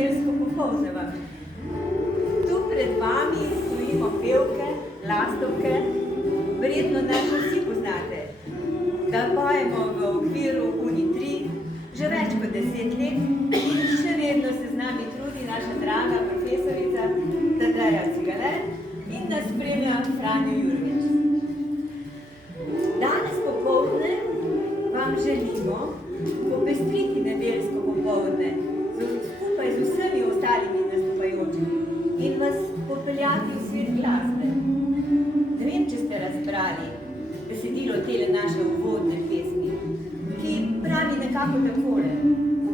nedeljsko popoldneva. Tu pred vami stojimo pevke, lastovke, verjetno nas vsi poznate, da pojemo v okviru Uni3 že več kot 10 let in še vedno se z nami trudi naša draga profesorica Tadeja Cigale in nas spremlja Franjo Jurvič. Danes popoldne vam želimo popestriti nedeljsko popoldne skupaj z vsemi ostalimi nastopajočimi in vas popeljati v svet glasbe. Ne vem, če ste razbrali besedilo tele naše uvodne pesmi, ki pravi nekako takole: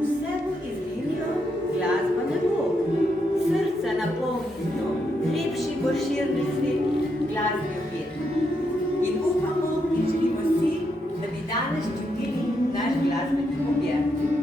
vse bo izginilo, glasba ne bo, srca napolnijo, lepši bo širni svet, glasbi opet. In upamo in želimo si, da bi danes čutili naš glasbeni objem. Nie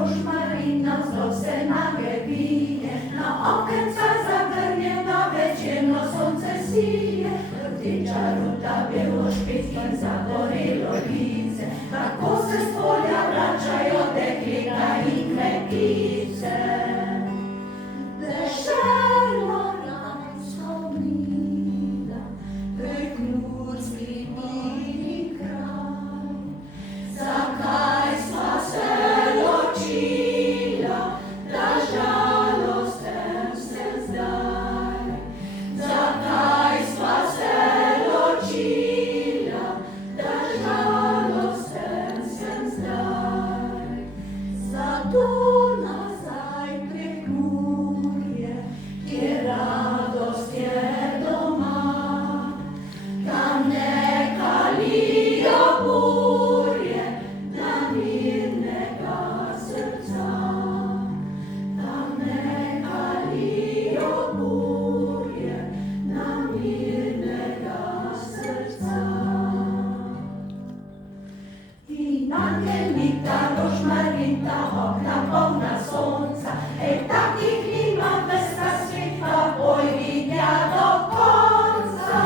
rožmarina, zelo se nagrebije, na okenca zagrnjena večerno sonce sije, rdeča ruta belošpec in zagorelo lice, tako se s polja vračajo dekleta in kmetice. Deželo nam spomnila, prekmurski mini kraj, zakaj sva se ločila, da žalosten sem zdaj. Zakaj sva se ločila, da žalosten sem zdaj. Zato nazaj Prekmurje, kjer radost je doma, tam ne kalijo burje na mirnega srca. Tam ne kalijo burje na mirnega srca. In angelita, rožmarinta, okna polna sonca, takih nima vsa sveta, boj vidja do konca.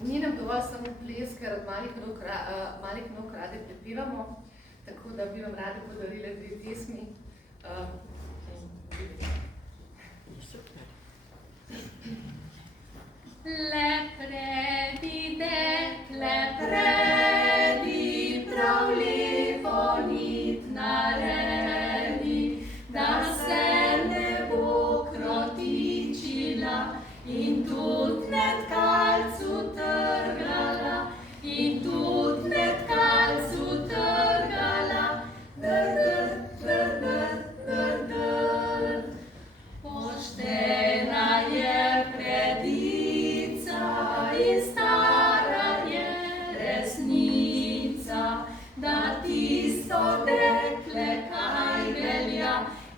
Ni nam dovolj samo ples, ker od malih nog rade prepivamo, tako da bi vam radi podarile 2 pesmi. Le predi, prav lepo nit na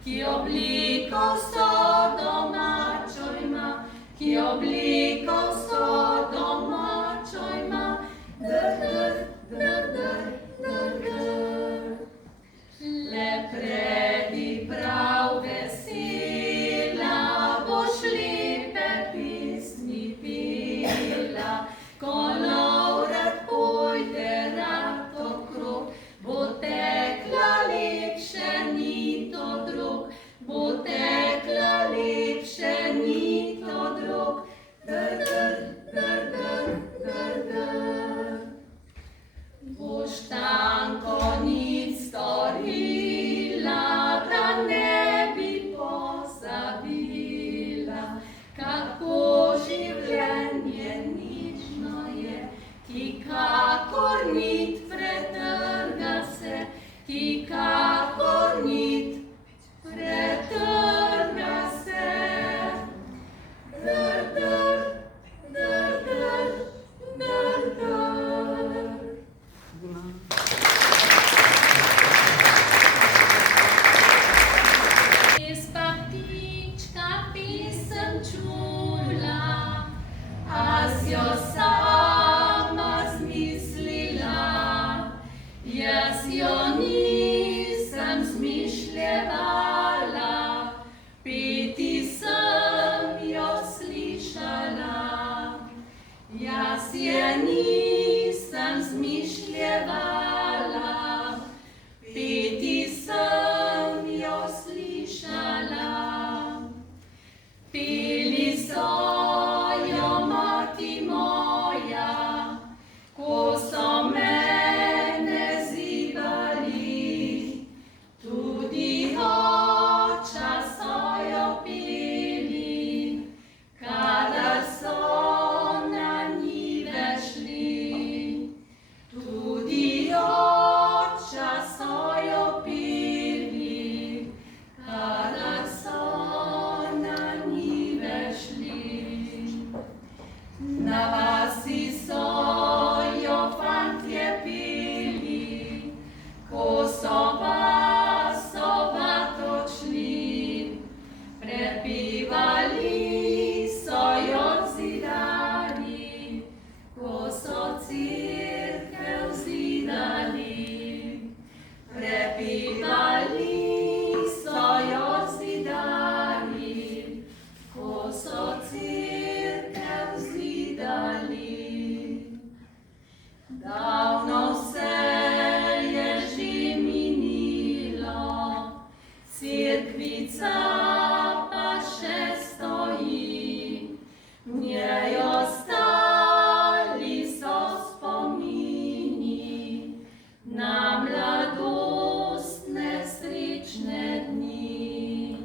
ki obliko so domačo ima, ki obliko so domačo ima. Dr, dr, dr, dr, dr. Le predi prav vesela, boš lepe pesmi pela, ko lovrat pojde rad okrog, bo tekla lepše nit od rok, bo tekla lepše nit od rok. Dr, dr, dr, dr, dr. Boš tanko nit storila, da ne bi pozabila, kako življenje nično je, ki kakor nit pretrga se, ki kakor nit pretrga se. Dr, dr, dr, dr, dr, dr. Pespa ptička pesem čula, a si jo sama zmislila. Jaz jo nisem zmišljevala, peti sem jo slišala. Jaz je nisem zmišljevala, peti sem jo slišala. Peli so jo mati moja, ko so mene zibali, tudi oča so jo peli, kadar so na njive šli. Tudi oča so jo peli, kadar so na njive šli. Na vasi so jo fantje peli, ko so vasovat odšli. Prepevali so jo zidali, ko so cerkev zidali. Prepevali so jo zidali, ko so cerkev zidali. Davno vse je že minilo, cerkvica pa še stoji. V njej ostali so spomini na mladostne srečne dni.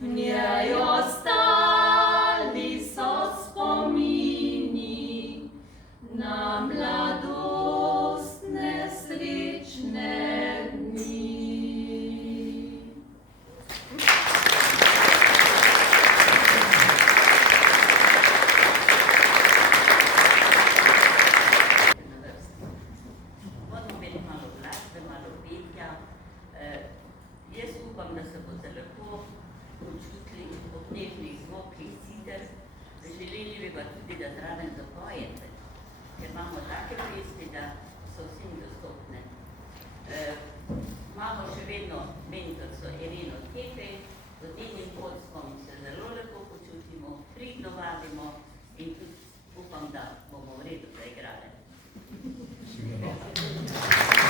V njej ostali so spomini na mladostne srečne dni. Bomo imeli malo glasbe, malo petja. Jaz upam, da se boste lepo počutili ob nežnih zvokih citer. Želeli bi pa tudi, da zraven zapojete, ker imamo take pesmi, da so vsem dostopne. Imamo še vedno mentorico Ireno Tepej, z njenim vodstvom se zelo lepo počutimo, pridno vadimo in tudi upam, da bomo v redu zaigrali. Dr,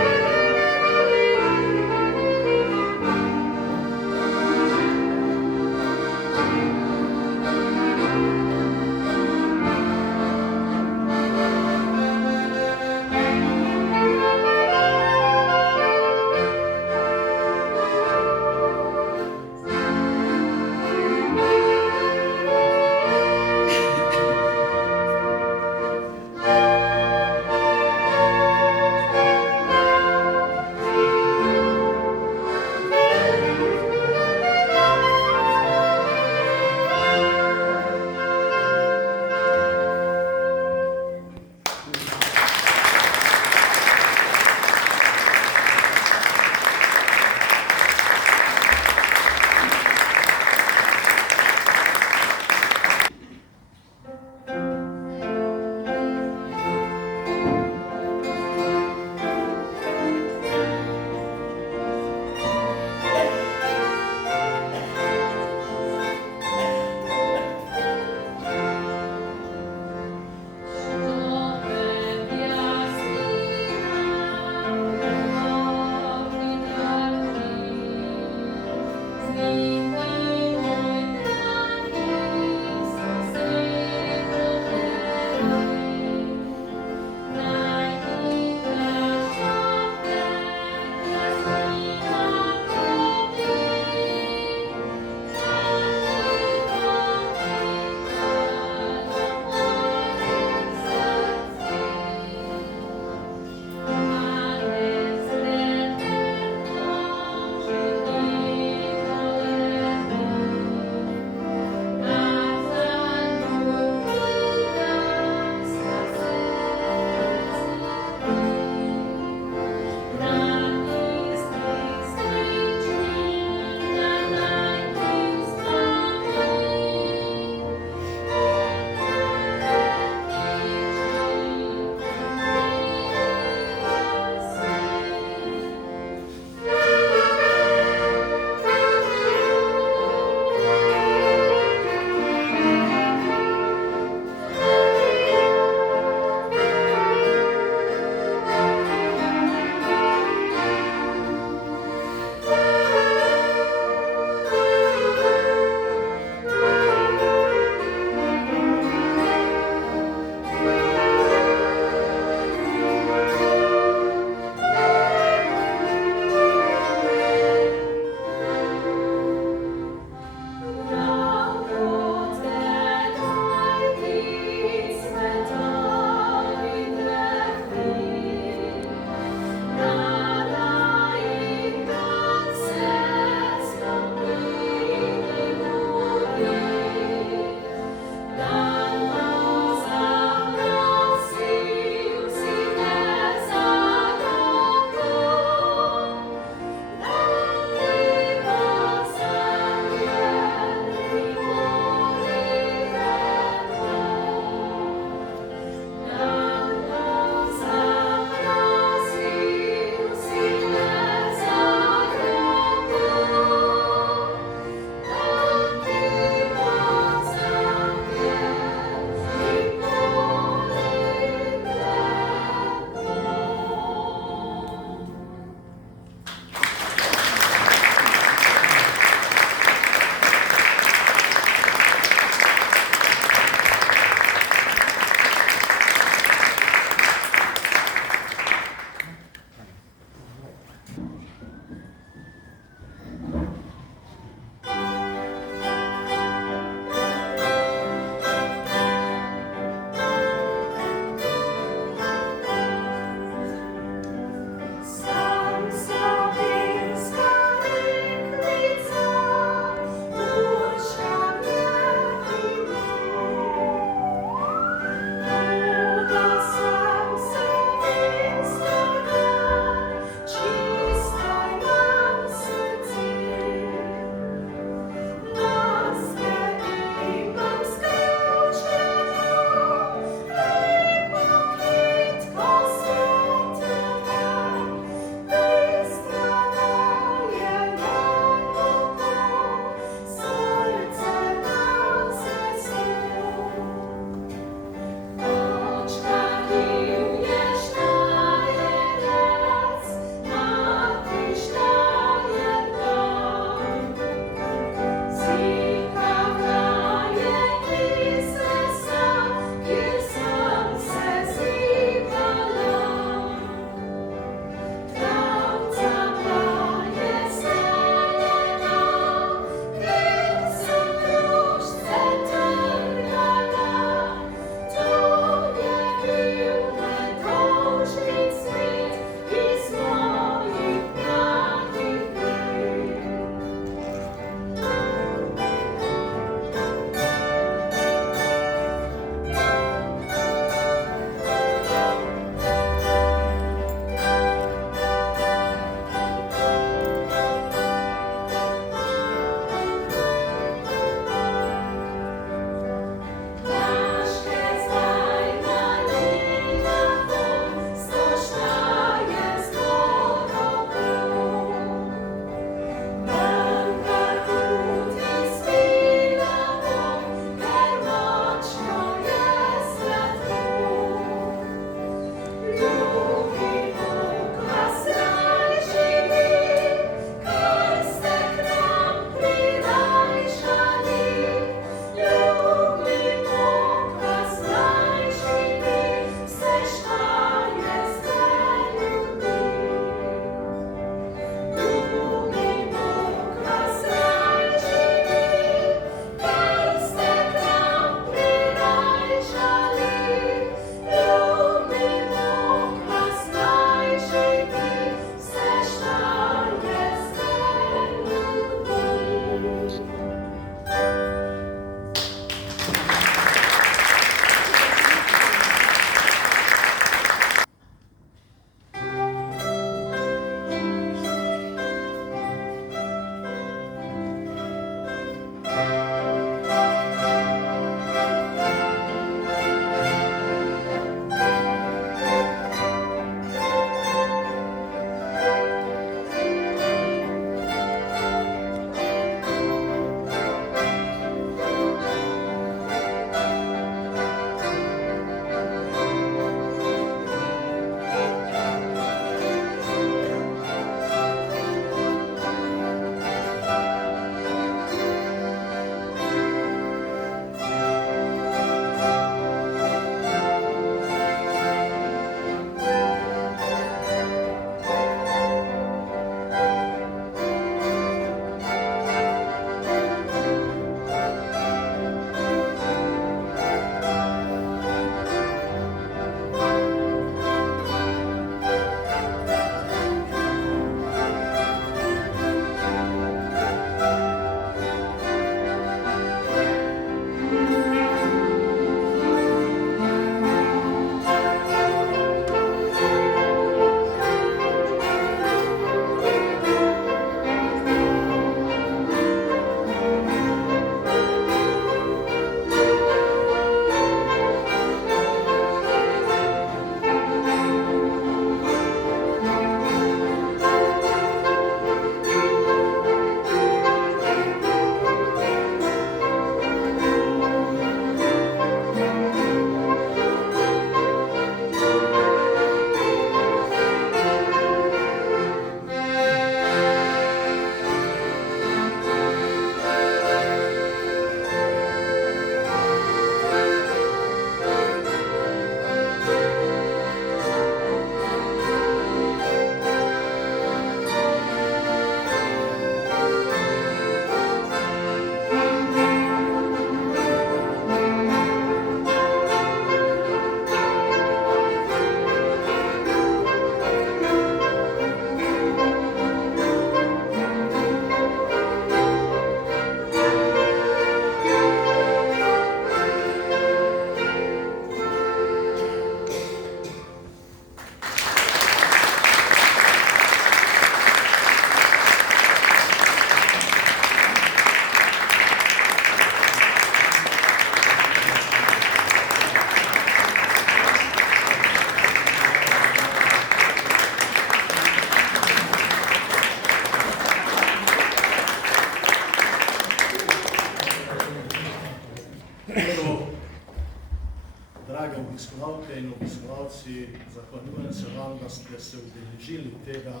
obiskovalke in obiskovalci, zahvaljujem se vam, da ste se udeležili tega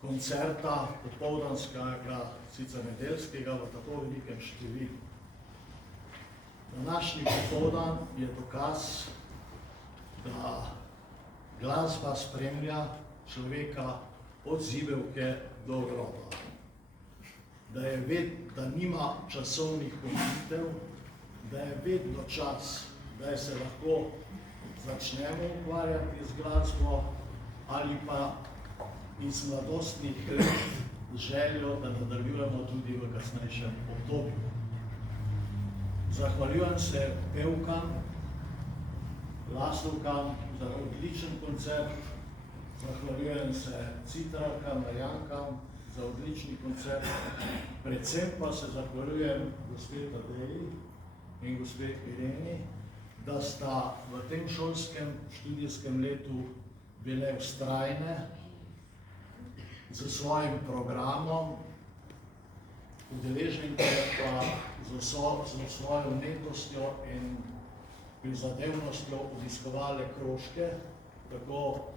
koncerta, popoldanskega, sicer nedeljskega, v tako velikem številu. Današnji popoldan je dokaz, da glasba spremlja človeka od zibelke do groba. Da nima časovnih omejitev, da je vedno čas, da se lahko začnemo ukvarjati z glasbo ali pa iz mladostnih let z željo, da nadaljujemo tudi v kasnejšem obdobju. Zahvaljujem se pevkam, glasovkam za odličen koncert, zahvaljujem se citrarkam, Marjankam za odlični koncert, predvsem pa se zahvaljujem gospe Tadeji in gospe Ireni, da sta v tem šolskem študijskem letu bile vztrajne z svojim programom, udeleženke pa z svojo vnetnostjo in prizadevnostjo obiskovale krožke, tako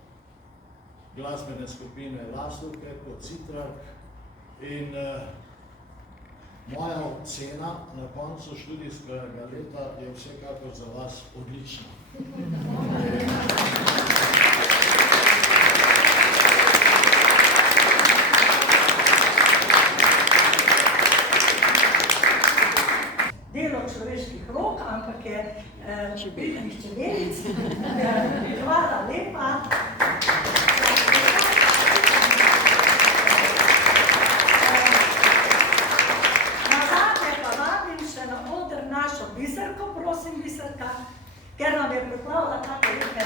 glasbene skupine Lastovke kot Citrark, in moja ocena na koncu študijskega leta je vsekakor za vas odlična. Delo človeških rok, ampak je čebeljnih čebelic. Hvala lepa. Nazadnje pa vabim še na oder našo Biserko, prosim Biserka, ker nam je pripravila tako lepe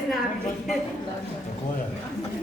z nami. Tako je.